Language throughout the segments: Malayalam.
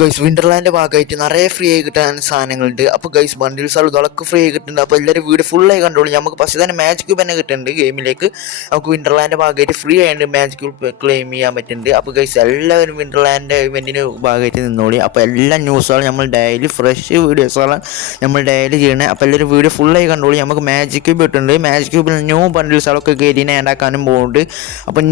ഗൈസ് വിന്റർലാൻഡ് ഭാഗമായിട്ട് നിറയെ ഫ്രീ ആയി കിട്ടാൻ സാധനങ്ങളുണ്ട്. അപ്പോൾ ഗൈസ് ബണ്ടിൽസ് ആണ് ഇതൊക്കെ ഫ്രീ ആയി കിട്ടുന്നുണ്ട്. അപ്പോൾ എല്ലാവരും വീഡിയോ ഫുള്ളായി കണ്ടോളൂ. നമുക്ക് ഫസ്റ്റ് തന്നെ മാജിക് ക്യൂബ് തന്നെ കിട്ടുന്നുണ്ട് ഗെയിമിലേക്ക്. നമുക്ക് വിന്റർലാൻഡ് ഭാഗമായിട്ട് ഫ്രീ ആയിട്ട് മാജിക് ക്യൂബ് ക്ലെയിം ചെയ്യാൻ പറ്റുന്നുണ്ട്. അപ്പോൾ ഗൈസ് എല്ലാവരും വിന്റർലാൻഡ് ഇവന്റിന് ഭാഗമായിട്ട് നിന്നോളി. അപ്പോൾ എല്ലാ ന്യൂസുകളും നമ്മൾ ഡെയിലി ഫ്രഷ് വീഡിയോസുകളാണ് നമ്മൾ ഡെയിലി ചെയ്യണത്. അപ്പോൾ എല്ലാവരും വീഡിയോ ഫുള്ളായി കണ്ടോളി. നമുക്ക് മാജിക് ക്യൂബ് കിട്ടുന്നുണ്ട്. മാജിക് ക്യൂബിൽ ന്യൂ ബണ്ടിൽസുകളൊക്കെ ഗെരീനെ ആഡാക്കാനും പോകുന്നുണ്ട്. അപ്പോൾ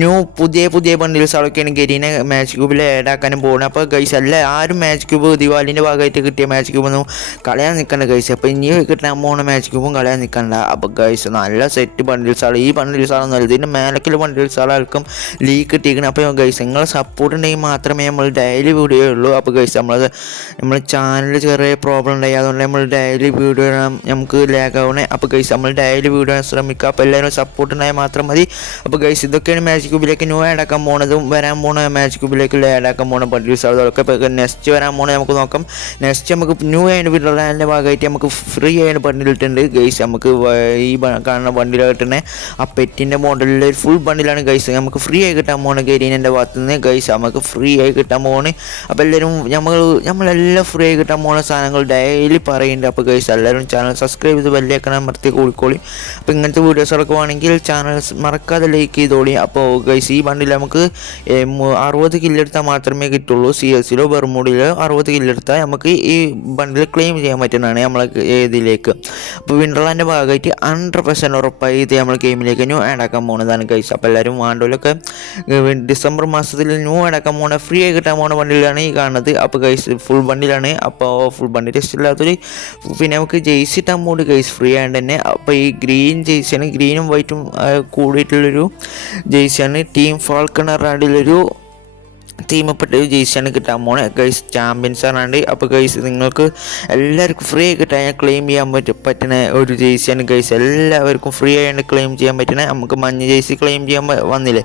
പുതിയ ബണ്ടിൽസുകളൊക്കെയാണ് ഗെരീനെ മാജിക് ക്യൂബിൽ ആഡാക്കാനും പോകുന്നത്. അപ്പോൾ ഗൈസ് ആരും മാജിക് ക്യൂബ് ദിവാലിൻ്റെ ഭാഗമായിട്ട് കിട്ടിയ മാജിക് ക്യൂബൊന്നും കളയാൻ നിൽക്കണ്ട ഗൈസ്. അപ്പോൾ ഇനി കിട്ടാൻ പോകുന്ന മാജിക് ക്യൂബും കളയാൻ നിൽക്കണ്ട. അപ്പോൾ ഗൈസ് നല്ല സെറ്റ് ബണ്ടിൽസാണ്. ഈ ബണ്ടിൽസാണെന്നല്ല ഇതിൻ്റെ മേലക്കുള്ള ബണ്ടിൽസാൾക്കും ലീക്ക് കിട്ടിയിരിക്കണം. അപ്പോൾ ഗൈസ് നിങ്ങളെ സപ്പോർട്ട് ഉണ്ടെങ്കിൽ മാത്രമേ നമ്മൾ ഡെയിലി വീഡിയോ ഉള്ളൂ. അപ്പോൾ ഗൈസ് നമ്മൾ ചാനൽ ചെറിയ പ്രോബ്ലം ഉണ്ടായി, അതുകൊണ്ട് നമ്മൾ ഡെയിലി വീഡിയോ നമുക്ക് ലാഗ് ആവണേ. അപ്പോൾ ഗൈസ് നമ്മൾ ഡെയിലി വീഡിയോ ശ്രമിക്കുക. അപ്പോൾ എല്ലാവരും സപ്പോർട്ട് ഉണ്ടായാൽ മാത്രം മതി. അപ്പോൾ ഗൈസ് ഇതൊക്കെയാണ് മാജിക് ക്യൂബിലേക്ക് ന്യൂ ആഡാക്കാൻ പോകുന്നതും വരാൻ പോകുന്ന മാജിക് ക്യൂബിലേക്ക് ആഡാക്കാൻ പോകുന്ന ബണ്ടിൽസ്. അതൊക്കെ ഇപ്പോൾ നെക്സ്റ്റ് വരാൻ പോകുന്നത് നമുക്ക് നോക്കാം. നെക്സ്റ്റ് നമുക്ക് ന്യൂ ആയിട്ട് വിന്റർലാൻഡിൻ്റെ ഭാഗമായിട്ട് നമുക്ക് ഫ്രീ ആയിട്ട് ബണ്ടിലിട്ടുണ്ട് ഗൈസ്. നമുക്ക് ഈ കാണുന്ന ബണ്ടിൽ കിട്ടുന്നത് ആ പെറ്റിൻ്റെ മോഡലിൽ ഒരു ഫുൾ ബണ്ടിലാണ് ഗൈസ്. നമുക്ക് ഫ്രീ ആയി കിട്ടാൻ പോകുന്നത് ഗെരീനൻ്റെ ഭാഗത്ത് നിന്ന് ഗൈസ്. നമുക്ക് ഫ്രീ ആയി കിട്ടാൻ പോകുന്നത്. അപ്പോൾ എല്ലാവരും നമ്മളെല്ലാം ഫ്രീ ആയി കിട്ടാൻ പോകുന്ന സാധനങ്ങൾ ഡെയിലി പറയുന്നുണ്ട്. അപ്പോൾ ഗൈസ് എല്ലാവരും ചാനൽ സബ്സ്ക്രൈബ് ചെയ്ത് ബെല്ലൈക്കൺ അമർത്തി കൂടിക്കോളി. അപ്പോൾ ഇങ്ങനത്തെ വീഡിയോസൊക്കെ വേണമെങ്കിൽ ചാനൽ മറക്കാതെ ലൈക്ക് ചെയ്തോളി. അപ്പോൾ ഗൈസ് ഈ ബണ്ടിൽ നമുക്ക് 60 കില്ലെടുത്താൽ മാത്രമേ കിട്ടുള്ളൂ. CS-ലോ ബർമൂഡിലോ 60 കില്ലെടുത്താൽ നമുക്ക് ഈ ബണ്ടിൽ ക്ലെയിം ചെയ്യാൻ പറ്റുന്നതാണ് നമ്മളെ ഇതിലേക്ക്. അപ്പോൾ വിന്റർലാൻഡിൻ്റെ ഭാഗമായിട്ട് 100% ഉറപ്പായി ഇത് നമ്മൾ ഗെയിമിലേക്ക് ന്യൂ ആഡാക്കാൻ പോകുന്നതാണ് ഗൈസ്. അപ്പോൾ എല്ലാവരും വാണ്ടോലൊക്കെ ഡിസംബർ മാസത്തിൽ ന്യൂ ആഡാക്കാൻ പോകുന്ന ഫ്രീ ആയി കിട്ടാൻ പോകുന്ന ബണ്ടിലാണ് ഈ കാണുന്നത്. അപ്പോൾ ഗൈസ് ഫുൾ ബണ്ടിലാണ്. അപ്പോൾ ഫുൾ ബണ്ടിൽ ടെസ്റ്റ് ഇല്ലാത്തൊരു പിന്നെ നമുക്ക് ജെയ്സി ഇട്ടാൻ പോകുന്നത് ഗൈസ് ഫ്രീ ആയിട്ട് തന്നെ. അപ്പോൾ ഈ ഗ്രീൻ ജെയ്സിയാണ്, ഗ്രീനും വൈറ്റും കൂടിയിട്ടുള്ളൊരു ജെയ്സിയാണ്. ടീം ഫാൾക്കണറിലൊരു ടീമപ്പെട്ട ഒരു ജെയ്സിയാണ് കിട്ടാൻ പോണേ ഗൈസ്. ചാമ്പ്യൻസ് ആണാണ്ട്. അപ്പോൾ ഗൈസ് നിങ്ങൾക്ക് എല്ലാവർക്കും ഫ്രീ ആയി കിട്ടാൻ ക്ലെയിം ചെയ്യാൻ പറ്റുന്ന ഒരു ജെയ്സിയാണ് ഗൈസ്. എല്ലാവർക്കും ഫ്രീ ആയിട്ട് ക്ലെയിം ചെയ്യാൻ പറ്റുന്ന നമുക്ക് മഞ്ഞ ജെയ്സി ക്ലെയിം ചെയ്യാൻ വന്നില്ലേ,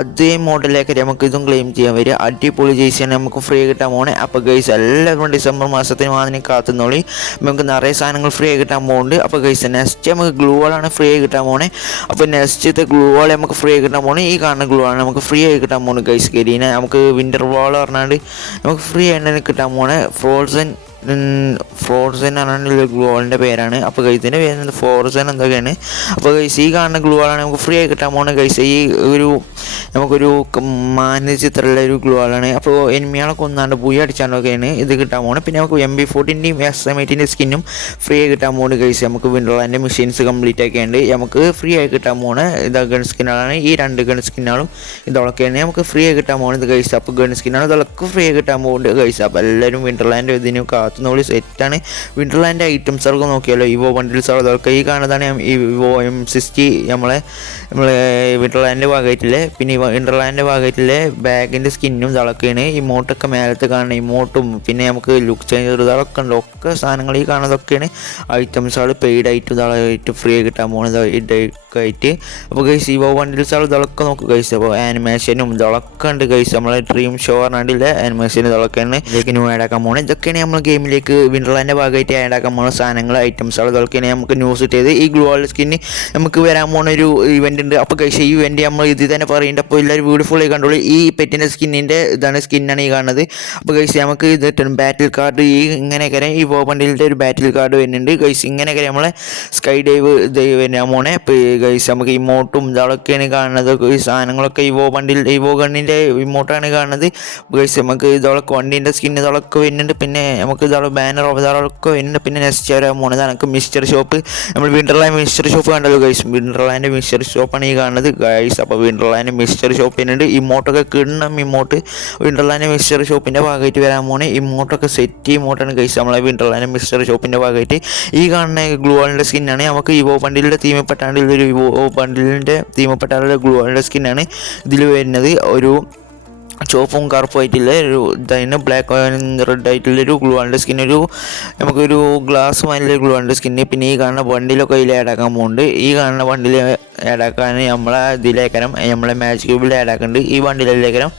അതേ മോഡലിലേക്ക് നമുക്ക് ഇതും ക്ലെയിം ചെയ്യാൻ വരിക. അടിപൊളി ജെയ്സിയാണ് നമുക്ക് ഫ്രീ കിട്ടാൻ പോണേ. അപ്പോൾ ഗൈസ് എല്ലാവരും ഡിസംബർ മാസത്തിന് വാങ്ങി കാത്തുന്നോളി. നമുക്ക് നിറയെ സാധനങ്ങൾ ഫ്രീ ആയി കിട്ടാൻ പോകുന്നുണ്ട്. അപ്പോൾ ഗൈസ് നെക്സ്റ്റ് നമുക്ക് ഗ്ലൂ വാളാണ് ഫ്രീ ആയി കിട്ടാൻ പോണേ. അപ്പോൾ നെക്സ്റ്റത്തെ ഗ്ലൂ വാൾ നമുക്ക് ഫ്രീ ആയി കിട്ടാൻ പോണേ. ഈ കാണുന്ന ഗ്ലൂ ആണ് നമുക്ക് ഫ്രീ ആയി കിട്ടാൻ പോകുന്നത് ഗൈസ്. ഗെരീനെ നമുക്ക് വിൻ്റർ വാൾ പറഞ്ഞാണ്ട് നമുക്ക് ഫ്രീ ആയിട്ട് കിട്ടാൻ പോണേ. ഫ്രോസൻ പറഞ്ഞാൽ ഗ്ലൂ വാളിൻ്റെ പേരാണ്. അപ്പോൾ ഗൈസിൻ്റെ പേര് ഫ്രോസൻ എന്തൊക്കെയാണ്. അപ്പോൾ ഗൈസ് ഈ കാണുന്ന ഗ്ലൂ വാളാണ് നമുക്ക് ഫ്രീ ആയി കിട്ടാൻ പോകുന്നത് ഗൈസ്. ഈ നമുക്കൊരു മാന്യ ചിത്രമുള്ള ഒരു ഗ്ലൂ വാളാണ്. അപ്പോൾ എനിമികളെ കൊന്നാണ്ട് പൂയി അടിച്ചാണ്ടൊക്കെയാണ് ഇത് കിട്ടാൻ പോകുന്നത്. പിന്നെ നമുക്ക് MB14ൻ്റെയും SM8ൻ്റെ സ്കിന്നും ഫ്രീ ആയി കിട്ടാൻ പോകുന്നത് ഗൈസ്. നമുക്ക് വിന്റർലാൻഡ് മെഷീൻസ് കംപ്ലീറ്റ് ആക്കിയുണ്ട്. നമുക്ക് ഫ്രീ ആയി കിട്ടാൻ പോകുന്നത് ഇത് ഗൺ സ്കിന്നുകളാണ്. ഈ 2 ഗൺ സ്കിന്നുകളും ഇതൊക്കെയാണ് നമുക്ക് ഫ്രീ ആയി കിട്ടാൻ പോകുന്നത് ഗൈസ്. അപ്പോൾ ഗൺ സ്കിന്നാണ് ഇതൊക്കെ ഫ്രീ ആയി കിട്ടാൻ പോകുന്നത് ഗൈസ്. അപ്പോൾ എല്ലാവരും വിന്റർലാൻഡ് ഇതിന് കാത്തുന്നോളി. സെറ്റാണ് വിന്റർലാൻഡ് ഐറ്റംസുകളൊക്കെ നോക്കിയാലോ. ഇവോ ബണ്ടിൽസുകൾ അതൊക്കെ ഈ കാണുന്നതാണ് ഈ വിവോ M60 നമ്മളെ വിന്റർലാൻഡിൻ്റെ ഭാഗമായിട്ടില്ലേ. പിന്നെ വിന്റർലാൻഡിൻ്റെ ഭാഗമായിട്ടില്ലേ ബാഗിൻ്റെ സ്കിന്നും ഇതൊക്കെയാണ്. ഇമോട്ടൊക്കെ മേലത്ത് കാണുന്ന ഇമോട്ടും പിന്നെ നമുക്ക് ലുക്ക് ചേഞ്ചർ ഇതൊക്കെ ഉണ്ട്. ഒക്കെ സാധനങ്ങൾ ഈ കാണുന്നതൊക്കെയാണ് ഐറ്റംസുകൾ പെയ്ഡ് ആയിട്ട് ഇതായിട്ട് ഫ്രീ ആയി കിട്ടാൻ പോകുന്നത് ഇതൊക്കെ ആയിട്ട്. അപ്പോൾ ഗൈസ് ഇവോ ബണ്ടിൽസുകൾ ഇതൊക്കെ നോക്കുക ഗൈസ്. അപ്പോൾ ആനിമേഷനും ഇതൊക്കെ ഉണ്ട് ഗൈസ്. നമ്മളെ ഡ്രീം ഷോ പറഞ്ഞാണ്ടില്ലേ ആനിമേഷൻ ഇതൊക്കെയാണ് ഇതിലേക്ക് ന്യൂ ആഡാക്കാൻ പോകുന്നത്. ഇതൊക്കെയാണ് നമ്മൾ ഗെയിമിലേക്ക് വിന്റർലാൻഡിൻ്റെ ഭാഗമായിട്ട് ആഡാക്കാൻ പോകുന്ന സാധനങ്ങൾ ഐറ്റംസുകൾ ഇതൊക്കെയാണ് നമുക്ക് ന്യൂസ് കിട്ടിയത്. ഈ ഗ്ലൂ വാൾ സ്കിന്ന് നമുക്ക് വരാൻ പോകുന്ന ഒരു ഇവൻ്റ് ഉണ്ട്. അപ്പോൾ ഗൈസ് ഈ ഇവൻ്റ് നമ്മൾ ഇത് തന്നെ പറയുന്നുണ്ട്. അപ്പോൾ എല്ലാവരും ബ്യൂട്ടിഫുള്ളായി കണ്ടോളൂ. ഈ പെറ്റിൻ്റെ സ്കിന്നിൻ്റെ സ്കിന്നാണ് ഈ കാണുന്നത്. അപ്പോൾ ഗൈസ് നമുക്ക് ഇത് ബാറ്റിൽ കാർഡ് ഈ ഇങ്ങനെയൊക്കെ ഈ വോ ബണ്ടിലിൻ്റെ ഒരു ബാറ്റിൽ കാർഡ് വരുന്നുണ്ട് ഗൈസ്. ഇങ്ങനെയൊക്കെ നമ്മളെ സ്കൈ ഡൈവ് വരാൻ പോണേ. അപ്പോൾ ഗൈസ് നമുക്ക് ഇമോട്ടും ഇതൊക്കെയാണ് കാണുന്നത്. ഈ സാധനങ്ങളൊക്കെ ഇവോ ഗണ്ണിൻ്റെ ഇമോട്ടാണ് കാണുന്നത് ഗൈസ്. നമുക്ക് ഇതൊക്കെ വണ്ടീൻ്റെ സ്കിൻ ഇതൊക്കെ വരുന്നുണ്ട്. പിന്നെ നമുക്ക് ഇതോടെ ബാനർ ഇതൊക്കെ വരുന്നുണ്ട്. പിന്നെ നെക്സ്റ്റ് വരാൻ പോകുന്നത് നമുക്ക് മിസ്റ്റർ ഷോപ്പ്. നമ്മൾ വിന്റർലാൻഡ് മിസ്റ്റർ ഷോപ്പ് കണ്ടല്ലോ ഗൈസ്. വിന്റർലാൻഡ് മിസ്റ്റർ ഷോപ്പാണ് ഈ കാണുന്നത് ഗൈസ്. അപ്പോൾ വിന്റർലാൻഡ് മിസ്റ്റർ ഷോപ്പ് വരുന്നുണ്ട്. ഇമോട്ടൊക്കെ കിടണം ഇമോട്ട് വിന്റർലാൻഡ് മിസ്റ്റർ ഷോപ്പിൻ്റെ ഭാഗമായിട്ട് വരാൻ പോകുന്നത്. ഇമോട്ടൊക്കെ സെറ്റ് ഇമോട്ടാണ് ഗൈസ് നമ്മളെ വിന്റർലാൻഡ് മിസ്റ്റർ ഷോപ്പിൻ്റെ ഭാഗമായിട്ട്. ഈ കാണുന്ന ഗ്ലൂ വാളിൻ്റെ സ്കിന്നാണ്. നമുക്ക് ഇവോ ബണ്ടിലിൻ്റെ തീമപ്പെട്ടാണ്ട് ഇതൊരു ഇവോ ബണ്ടിലിൻ്റെ തീമപ്പെട്ടാലുള്ള ഗ്ലൂ വാളിൻ്റെ സ്കിന്നാണ് ഇതിൽ വരുന്നത്. ഒരു ചുവപ്പും കറുപ്പും ആയിട്ടുള്ള ഒരു ഇതായിരുന്നു ബ്ലാക്ക് റെഡ് ആയിട്ടുള്ളൊരു ഗ്ലൂ വാളിൻ്റെ സ്കിൻ. നമുക്കൊരു ഗ്ലാസ് മാതിരി ഗ്ലൂ വാളിൻ്റെ സ്കിന്ന്. പിന്നെ ഈ കാണുന്ന വണ്ടിയിലൊക്കെ ഇതിൽ ആഡാക്കാൻ പോകുന്നുണ്ട്. ഈ കാണുന്ന വണ്ടിയിൽ ആഡാക്കാൻ നമ്മളെ ഇതിലേക്കരം നമ്മളെ മാജിക് ക്യൂബിൽ ആഡാക്കുന്നുണ്ട്. ഈ വണ്ടിയിലേക്കരം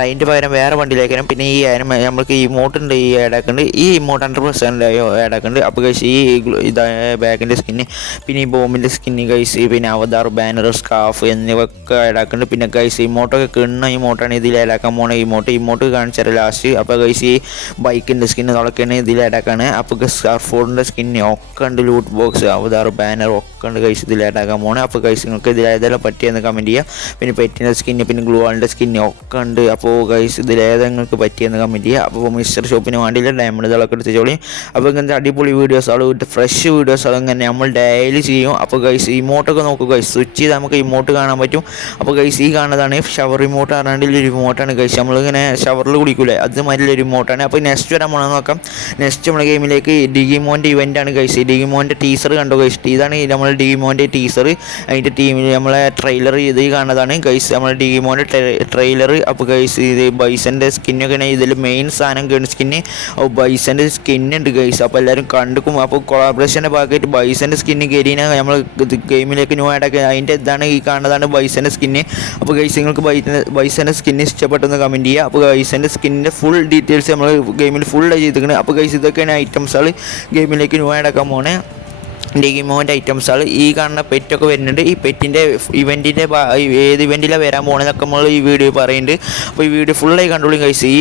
അതിൻ്റെ പകരം വേറെ വണ്ടിയിലേക്കരം. പിന്നെ ഈ നമ്മൾക്ക് ഈ ഇമോട്ടുണ്ട് ഈ ആഡാക്കുന്നുണ്ട്. ഈ ഇമോട്ട് 100% ആഡാക്കുന്നുണ്ട്. അപ്പോൾ ഗൈസ് ഈ ബാഗിൻ്റെ സ്കിന്ന് പിന്നെ ഈ ബോംബിൻ്റെ സ്കിന്ന് ഗൈസ് പിന്നെ അവതാർ ബാനർ സ്കാഫ് എന്നിവയൊക്കെ ആഡാക്കുന്നുണ്ട്. പിന്നെ ഗൈസ് ഇമോട്ടൊക്കെ കിണ്ണ ഇമോട്ടാണ് ഇതിൽ ആഡാക്കുന്നത്. ആഡാക്കാൻ പോണ ഇമോട്ട് കാണിച്ചാൽ ലാസ്റ്റ്. അപ്പോൾ ഗൈസ് ഈ ബൈക്കിൻ്റെ സ്കിന്ന് അതൊക്കെയാണ് ഇതിൽ ആഡാക്കാണ്. അപ്പോൾ സ്കാർഫോർഡിൻ്റെ സ്കിന്ന് ഒക്കെ ഉണ്ട്, ലൂട്ട് ബോക്സ് അവതാർ ബാനർ ഒക്കെ ഉണ്ട് ഗൈസ് ഇതിൽ ആഡാക്കാൻ പോണേ. അപ്പോൾ ഗൈസ് നിങ്ങൾക്ക് ഇതിലേതെല്ലാം പറ്റിയെന്ന് കമൻറ്റ് ചെയ്യുക. പിന്നെ പെറ്റിൻ്റെ സ്കിന്ന് പിന്നെ ഗ്ലൂ വാളിൻ്റെ സ്കിന്ന് ഒക്കെ ഉണ്ട്. അപ്പോൾ ഗൈസ് ഇതിലേതെങ്കിലും നിങ്ങൾക്ക് പറ്റിയെന്ന് കമൻറ്റ് ചെയ്യുക. അപ്പോൾ മിസ്റ്റർ ഷോപ്പിന് വേണ്ടിയില്ല ഡയമണ്ട് ഇതൊക്കെ എടുത്ത് ചോളി. അപ്പോൾ ഇങ്ങനത്തെ അടിപൊളി വീഡിയോസ് അത് ഫ്രഷ് വീഡിയോസ് അതങ്ങനെ നമ്മൾ ഡെയിലി ചെയ്യും. അപ്പോൾ ഗൈസ് ഇമോട്ടൊക്കെ നോക്കുക ഗൈസ്, സ്വിച്ച് ചെയ്ത് നമുക്ക് ഇമോട്ട് കാണാൻ പറ്റും. അപ്പോൾ ഗൈസ് ഈ കാണുന്നതാണ് ഷവർ ഇമോട്ട് പറഞ്ഞാൽ ഒരു ഇമോട്ടാണ് ഗൈസ്. നമ്മളിങ്ങനെ ഷവറിൽ കുടിക്കൂലേ അതുമാതിരി ഒരു ഇമോട്ടാണ്. അപ്പോൾ നെക്സ്റ്റ് വരാൻ പോകണമെന്ന് നോക്കാം. നെക്സ്റ്റ് നമ്മുടെ ഗെയിമിലേക്ക് ഡിഗിമോൻ്റെ ഇവൻ്റാണ് ഗൈസ്. ഡിഗിമോൻ്റെ ടീസർ കണ്ടോ ഗൈസ്, ഇതാണ് നമ്മൾ ഡിഗിമോൻ്റെ ടീസർ. അതിൻ്റെ ടീമിൽ നമ്മളെ ട്രെയിലർ ഇത് കാണുന്നതാണ് ഗൈസ്, നമ്മൾ ഡിഗിമോൻ്റെ ട്രെയിലർ. അപ്പോൾ ഗൈസ് ഇത് ബൈസൻ്റെ സ്കിന്നൊക്കെയാണ് ഇതിൽ മെയിൻ സാധനം ഗൺ സ്കിന്ന്. ബൈസൻ്റെ സ്കിന്നുണ്ട് ഗൈസ്. അപ്പോൾ എല്ലാവരും കണ്ടുക്കും. അപ്പോൾ കൊളാബറേഷൻ്റെ ഭാഗമായിട്ട് ബൈസൻ്റെ സ്കിന്ന് കയറിനെ നമ്മൾ ഗെയിമിലേക്ക് ന്യൂ ആഡാക്കി അതിൻ്റെ ഇതാണ് ഈ കാണുന്നതാണ് ബൈസൻ്റെ സ്കിന്ന്. അപ്പോൾ ഗൈസ് നിങ്ങൾക്ക് ബൈസൻ്റെ സ്കിന്ന് ഇഷ്ടപ്പെട്ടെന്ന് കമൻറ്റ് ചെയ്യുക. അപ്പോൾ ബൈസൻ്റെ സ്കിന്നിൻ്റെ ഫുൾ ഡീറ്റെയിൽസ് നമ്മൾ ഗെയിമിൽ ഫുൾ ചെയ്തിരിക്കുന്നത്. അപ്പോൾ ഗൈസ് ഇതൊക്കെയാണ് ഐറ്റംസുകൾ ഗെയിമിലേക്ക് ന്യൂ ആഡാക്കാൻ പോണേ. ഡിഗിമോൻ്റെ ഐറ്റംസുകൾ ഈ കാണുന്ന പെറ്റൊക്കെ വരുന്നുണ്ട്. ഈ പെറ്റിൻ്റെ ഇവൻറ്റിൻ്റെ ഏത് ഇവൻറ്റിലാണ് വരാൻ പോകുന്നതൊക്കെ നമ്മൾ ഈ വീഡിയോ പറയുന്നുണ്ട്. അപ്പോൾ ഈ വീഡിയോ ഫുള്ളായി കണ്ടോളൂ ഗൈസ്. ഈ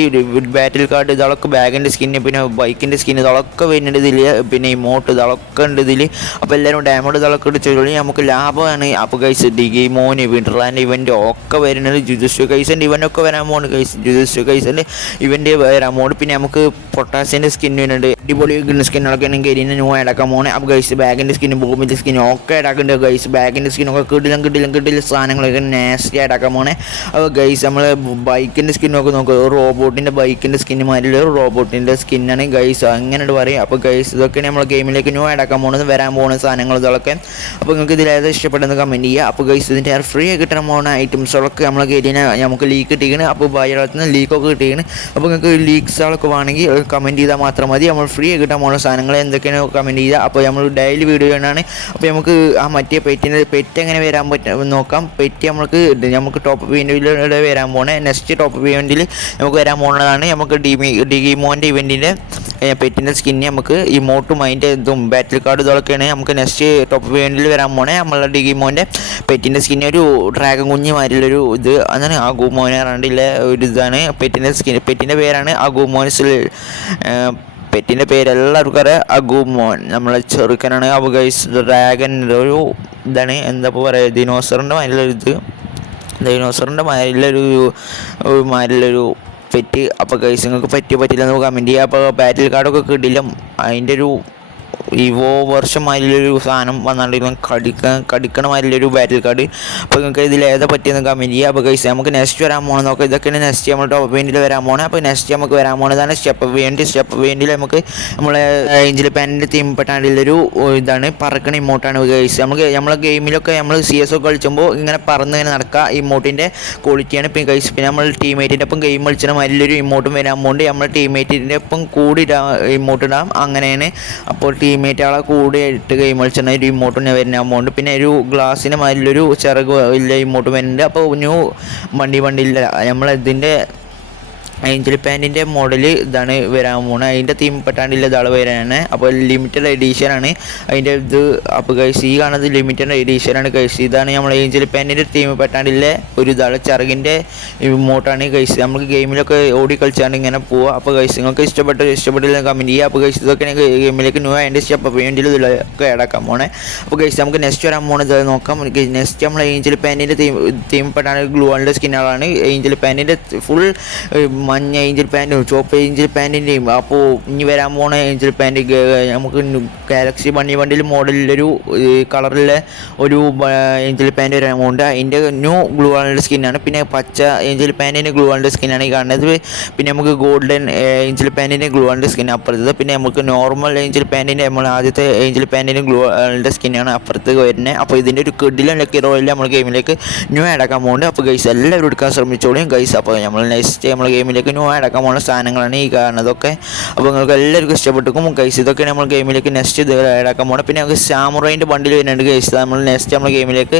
ബാറ്റിൽ കാർഡ് ഇതൊക്കെ ബാഗിൻ്റെ സ്കിന്ന് പിന്നെ ബൈക്കിൻ്റെ സ്കിന്ന് ഇതൊക്കെ വരുന്നുണ്ട് ഇതിൽ. പിന്നെ ഇമോട്ട് ഇതൊക്കെ ഉണ്ട് ഇതിൽ. അപ്പോൾ എല്ലാവരും ഡയമണ്ട് ഇതൊക്കെ ഇടിച്ചോളൂ, നമുക്ക് ലാഭമാണ്. അപ്പോൾ ഗൈസ് ഡിഗിമോന് വിൻ്റർലാൻഡ് ഇവൻ്റ് ഒക്കെ വരുന്നുണ്ട്. ജുജുത്സു കൈസൻ്റെ ഇവൻ്റൊക്കെ വരാൻ പോകുന്നുണ്ട് ഗൈസ്. ജുജുത്സു കൈസൻ്റെ ഇവൻ്റ് വരാൻ പോകുന്നുണ്ട്. പിന്നെ നമുക്ക് പൊട്ടാസിൻ്റെ സ്കിന്ന് വരുന്നുണ്ട്. അടിപൊളി സ്കിന്നുകളൊക്കെ ആണെങ്കിൽ ഇതിന് ന്യൂ ആഡാക്കാൻ പോകുന്നത്. അപ്പോൾ ഗൈസ് ബാഗിൻ്റെ സ്കിന്നും ബോംബിൻ്റെ സ്കിന്നും ഒക്കെ ആഡാക്കുന്നുണ്ട് ഗൈസ്. ബാഗിൻ്റെ സ്കിന്നൊക്കെ കിടിലും സാധനങ്ങളൊക്കെ നാസ്റ്റി ആഡാക്കാൻ പോണേ. അപ്പോൾ ഗൈസ് നമ്മൾ ബൈക്കിൻ്റെ സ്കിന്നൊക്കെ നോക്കുക, റോബോട്ടിൻ്റെ ബൈക്കിൻ്റെ സ്കിന്നുമാരിൽ റോബോട്ടിൻ്റെ സ്കിന്നാണ് ഗൈസ്, അങ്ങനെ പറയും. അപ്പോൾ ഗൈസ് ഇതൊക്കെയാണ് നമ്മൾ ഗെയിമിലേക്ക് ന്യൂ ആഡാക്കാൻ പോകുന്നത്, വരാൻ പോകുന്ന സാധനങ്ങൾ ഇതൊക്കെ. അപ്പോൾ നിങ്ങൾക്ക് ഇതിലേത് ഇഷ്ടപ്പെട്ടെന്ന് കമൻറ്റ് ചെയ്യുക. അപ്പോൾ ഗൈസ് ഇതിൻ്റെ ഫ്രീ ആയി കിട്ടാൻ പോകുന്ന ഐറ്റംസുകളൊക്കെ നമ്മൾ കയറ്റിനെ നമുക്ക് ലീക്ക് കിട്ടിയിരിക്കണം. അപ്പോൾ ബൈറത്തിൽ നിന്ന് ലീക്കൊക്കെ കിട്ടിയിരിക്കണം. അപ്പോൾ നിങ്ങൾക്ക് ലീക്സുകളൊക്കെ വേണമെങ്കിൽ കമൻറ്റ് ചെയ്താൽ മാത്രം മതി. നമ്മൾ ഫ്രീ ആയി കിട്ടാൻ പോകുന്ന സാധനങ്ങൾ എന്തൊക്കെയാണ് കമൻറ്റ് ചെയ്യുക. അപ്പോൾ നമ്മൾ ഡെയിലി വീഡിയോ ആണ്. അപ്പോൾ നമുക്ക് ആ മറ്റേ പെറ്റ് എങ്ങനെ വരാൻ പറ്റും നോക്കാം. പെറ്റ് നമുക്ക് ടോപ്പ് ഇവൻറ്റിലൂടെ വരാൻ പോകണേ. നെക്സ്റ്റ് ടോപ്പ് ഇവൻറ്റിൽ നമുക്ക് വരാൻ പോകുന്നതാണ്. നമുക്ക് ഡിഗിമോൻ്റെ ഇവൻറ്റിൻ്റെ പെറ്റിൻ്റെ സ്കിന്ന് നമുക്ക് ഇമോട്ടും അതിൻ്റെ ഇതും ബാറ്റിൽ കാർഡ് ഇതൊക്കെയാണ് നമുക്ക് നെക്സ്റ്റ് ടോപ്പ് ഇവൻറ്റിൽ വരാൻ പോകണേ. നമ്മളെ ഡിഗിമോൻ്റെ പെറ്റിൻ്റെ സ്കിന്ന് ഒരു ഡ്രാഗൺ കുഞ്ഞുമാരിലൊരു ഇത് അങ്ങനെ അഗുമോനെ പറഞ്ഞില്ല ഒരു ഇതാണ് പെറ്റിൻ്റെ പേരാണ് അഗുമോൻസിൽ. പെറ്റിൻ്റെ പേര് എല്ലാവർക്കും അറിയാം, അഗുമോൻ നമ്മളെ ചെറുക്കനാണ്. അപ്പോൾ ഗൈസ് ഡ്രാഗൻ്റെ ഒരു ഇതാണ് എന്താ പറയുക, ദിനോസറിൻ്റെ മാരിലൊരു പെറ്റ്. അപ്പോൾ ഗൈസ് നിങ്ങൾക്ക് പറ്റില്ല എന്ന് കമൻറ്റ് ചെയ്യുക. അപ്പോൾ ബാറ്റിൽ കാർഡൊക്കെ കിടിലും അതിൻ്റെ ഒരു ഇവോ വർഷം മാതിരിലൊരു സാധനം വന്നിട്ടുണ്ടെങ്കിലും കടിക്കണ മാതിരിലൊരു ബാറ്റിൽ കാർഡ്. അപ്പോൾ നിങ്ങൾക്ക് ഇതിൽ ഏതാ പറ്റിയെന്ന് കമൻറ്റ് ചെയ്യുക. അപ്പോൾ ഗൈസ് നമുക്ക് നെക്സ്റ്റ് വരാൻ പോകണം നോക്കാം. ഇതൊക്കെയാണ് നെക്സ്റ്റ് നമ്മൾ ടോപ്പ് വേൻറ്റിൽ വരാൻ പോകണം. അപ്പോൾ നെക്സ്റ്റ് നമുക്ക് വരാൻ പോകുന്നതാണ് സ്റ്റെപ്പ് വേൻറ്റിൽ നമുക്ക് നമ്മളെ ഏഞ്ചൽ പാനിൻ്റെ തീം പെട്ടാണ്ടിലൊരു ഇതാണ് പറക്കണ ഇമോട്ടാണ് ഗൈസ്. നമ്മളെ ഗെയിമിലൊക്കെ നമ്മൾ CS ഒക്കെ കളിച്ചുമ്പോൾ ഇങ്ങനെ പറന്ന് ഇങ്ങനെ നടക്കുക ഇമോട്ടിൻ്റെ ക്വാളിറ്റിയാണ്. പിന്നെ ഗൈസ് പിന്നെ നമ്മൾ ടീമേറ്റിൻ്റെ ഒപ്പം ഗെയിം കളിച്ചിട്ട് മാതിരിലൊരു ഇമോട്ടും വരാൻ പോകുന്നുണ്ട്. നമ്മൾ ടീമേറ്റിൻ്റെ ഒപ്പം കൂടി ഇമോട്ട് ഇടാം അങ്ങനെയാണ്. അപ്പോൾ ടീമേറ്റുകളെ കൂടെ ഇട്ട് ഗെയിം കളിച്ചിട്ട് ഒരു ഇമോട്ടിന് വരുന്ന അമൗണ്ട്. പിന്നെ ഒരു ഗ്ലാസ്സിന് മാതിരിലൊരു ചിറക് ഇല്ല ഇമോട്ട് വരുന്നുണ്ട്. അപ്പോൾ ന്യൂ വണ്ടിയില്ല നമ്മളിതിൻ്റെ ഏഞ്ചൽ പാൻറ്റിൻ്റെ മോഡൽ ഇതാണ് വരാൻ പോകുന്നത്. അതിൻ്റെ തീം പെട്ടാണ്ടില്ല ഇതാൾ വരാനാണ്. അപ്പോൾ ലിമിറ്റഡ് എഡീഷനാണ് അതിൻ്റെ ഇത്. അപ്പോൾ ഗൈസ് ഈ കാണുന്നത് ലിമിറ്റഡ് എഡീഷനാണ് ഗൈസ്. ഇതാണ് നമ്മൾ ഏഞ്ചൽ പാൻറ്റിൻ്റെ തീം പെട്ടാണ്ടില്ല ഒരു ഇതാൾ ചിറകിൻ്റെ ഇമോട്ടാണ് ഗൈസ്. നമുക്ക് ഗെയിമിലൊക്കെ ഓടി കളിച്ചാണ് ഇങ്ങനെ പോവുക. അപ്പോൾ ഗൈസ് നിങ്ങൾക്ക് ഇഷ്ടപ്പെട്ടില്ല കമൻറ്റ് ചെയ്യുക. അപ്പോൾ ഗൈസ് ഇതൊക്കെ ഗെയിമിലേക്ക് ന്യൂ അതിൻ്റെ സ്റ്റെപ്പ് വേണ്ടിയിൽ ഇതിലൊക്കെ ഇടക്കാൻ പോണേ. അപ്പോൾ ഗൈസ് നമുക്ക് നെക്സ്റ്റ് വരാൻ പോകുന്നത് നോക്കാം. നെക്സ്റ്റ് നമ്മൾ ഏഞ്ചൽ പാൻറ്റിൻ്റെ തീം പെട്ടാണ് ഗ്ലൂ വാളിൻ്റെ സ്കിന്നുകളാണ്. ഏഞ്ചൽ പാൻറ്റിൻ്റെ ഫുൾ മഞ്ഞ ഏഞ്ചൽ പാൻറ്റും ചുവപ്പ് ഏഞ്ചൽ പാൻറ്റിൻ്റെയും. അപ്പോൾ ഇനി വരാൻ പോണ ഏഞ്ചൽ പാൻറ്റ് നമുക്ക് ഗാലക്സി വണ്ടിയിൽ മോഡലിലൊരു കളറിലെ ഒരു ഏഞ്ചൽ പാൻറ്റ് വരാൻ പോകുന്നുണ്ട്. അതിൻ്റെ ന്യൂ ഗ്ലൂ വാളിൻ്റെ സ്കിന്നാണ്. പിന്നെ പച്ച ഏഞ്ചൽ പാൻറ്റിൻ്റെ ഗ്ലൂ വാളിൻ്റെ സ്കിന്നാണ് ഈ കാണുന്നത്. പിന്നെ നമുക്ക് ഗോൾഡൻ ഏഞ്ചൽ പാൻറ്റിൻ്റെ ഗ്ലൂ വാളിൻ്റെ സ്കിൻ അപ്പുറത്തത്. പിന്നെ നമുക്ക് നോർമൽ ഏഞ്ചൽ പാൻറ്റിൻ്റെ നമ്മൾ ആദ്യത്തെ ഏഞ്ചൽ പാൻറ്റിൻ്റെ ഗ്ലൂ വാളിൻ്റെ സ്കിന്നാണ് അപ്പുറത്തേക്ക് വരുന്നത്. അപ്പോൾ ഇതിൻ്റെ ഒരു കിഡിലും ലക്കി റോയിൽ നമ്മൾ ഗെയിമിലേക്ക് ന്യൂ ആഡാക്കാൻ പോകുന്നുണ്ട്. അപ്പോൾ ഗൈസ് എല്ലാവരും എടുക്കാൻ ശ്രമിച്ചോളും ഗൈസ്. അപ്പോൾ നമ്മൾ നെക്സ്റ്റ് നമ്മൾ ഗെയിമിലേക്ക് ന്യൂ ആഡാക്കാൻ പോകുന്ന സാധനങ്ങളാണ് ഈ കാണുന്നതൊക്കെ. അപ്പോൾ നിങ്ങൾക്ക് എല്ലാവർക്കും ഇഷ്ടപ്പെട്ടിരിക്കും ഗൈസ്. ഇതൊക്കെ നമ്മൾ ഗെയിമിലേക്ക് നെക്സ്റ്റ് ഇത് ആഡാക്കാൻ പോകണം. പിന്നെ നമുക്ക് സാമുറൈൻ്റെ ബണ്ടിൽ വരുന്നുണ്ട് ഗൈസ്. നമ്മൾ നെക്സ്റ്റ് നമ്മൾ ഗെയിമിലേക്ക്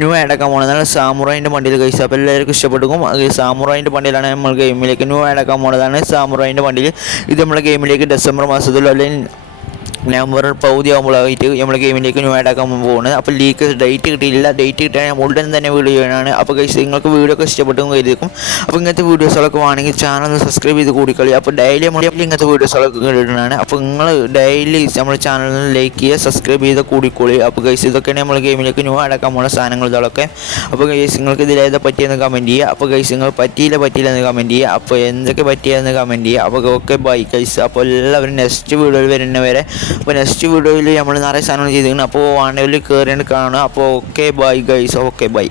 ന്യൂ ആഡാക്കാൻ പോകുന്നതാണ് സാമുറൈൻ്റെ ബണ്ടിൽ ഗൈസ്. അപ്പോൾ എല്ലാവർക്കും ഇഷ്ടപ്പെട്ടിരിക്കും. സാമുറൈൻ്റെ ബണ്ടിലാണ് നമ്മൾ ഗെയിമിലേക്ക് ന്യൂ ആഡാക്കാൻ പോകുന്നതാണ് സാമുറൈൻ്റെ ബണ്ടിൽ. ഇത് നമ്മുടെ ഗെയിമിലേക്ക് ഡിസംബർ മാസത്തിലോ അല്ലെങ്കിൽ നവംബർ പകുതി ആകുമ്പോഴായിട്ട് നമ്മൾ ഗെയിമിലേക്ക് ന്യൂ ആഡ് ആക്കാൻ പോകുന്നത്. അപ്പോൾ ലീക്ക് ഡേറ്റ് കിട്ടിയില്ല. ഡേറ്റ് കിട്ടാൻ ഞാൻ ഉടൻ തന്നെ വീഡിയോ ചെയ്യണമാണ്. അപ്പോൾ ഗൈസ് നിങ്ങൾക്ക് വീഡിയോ ഒക്കെ ഇഷ്ടപ്പെട്ടെന്ന് കരുതിക്കും. അപ്പോൾ ഇങ്ങനത്തെ വീഡിയോസുകളൊക്കെ വേണമെങ്കിൽ ചാനൽ ഒന്ന് സബ്സ്ക്രൈബ് ചെയ്ത് കൂടിക്കളി. അപ്പോൾ ഡെയിലി നമ്മൾ ഇങ്ങനത്തെ വീഡിയോസുകളൊക്കെ ഇടുന്നതാണ്. അപ്പോൾ നിങ്ങൾ ഡെയിലി നമ്മുടെ ചാനലിൽ ലൈക്ക് ചെയ്യുക, സബ്സ്ക്രൈബ് ചെയ്ത് കൂടിക്കോളി. അപ്പോൾ ഗൈസ് ഇതൊക്കെയാണ് നമ്മൾ ഗെയിമിലേക്ക് ന്യൂ ആഡ് ആക്കാൻ പോകുന്ന സാധനങ്ങൾ ഇതൊക്കെ. അപ്പോൾ ഗൈസ് നിങ്ങൾക്ക് ഇതിലേതാ പറ്റിയെന്ന് കമൻറ്റ് ചെയ്യുക. അപ്പോൾ ഗൈസ് നിങ്ങൾ പറ്റിയില്ല എന്ന് കമൻറ്റ് ചെയ്യുക. അപ്പോൾ എന്തൊക്കെ പറ്റിയെന്ന് കമൻറ്റ് ചെയ്യുക. അപ്പോൾ ഓക്കെ ബൈ ഗൈസ്. അപ്പോൾ എല്ലാവരും നെക്സ്റ്റ് വീഡിയോയിൽ വരുന്നവരെ. അപ്പോൾ നെക്സ്റ്റ് വീഡിയോയിൽ നമ്മൾ നിറയെ സാധനങ്ങൾ ചെയ്തിരിക്കണം. അപ്പോൾ വേണ്ടവരിൽ കയറിയാണ് കാണുക. അപ്പോൾ okay bye guys. Okay bye.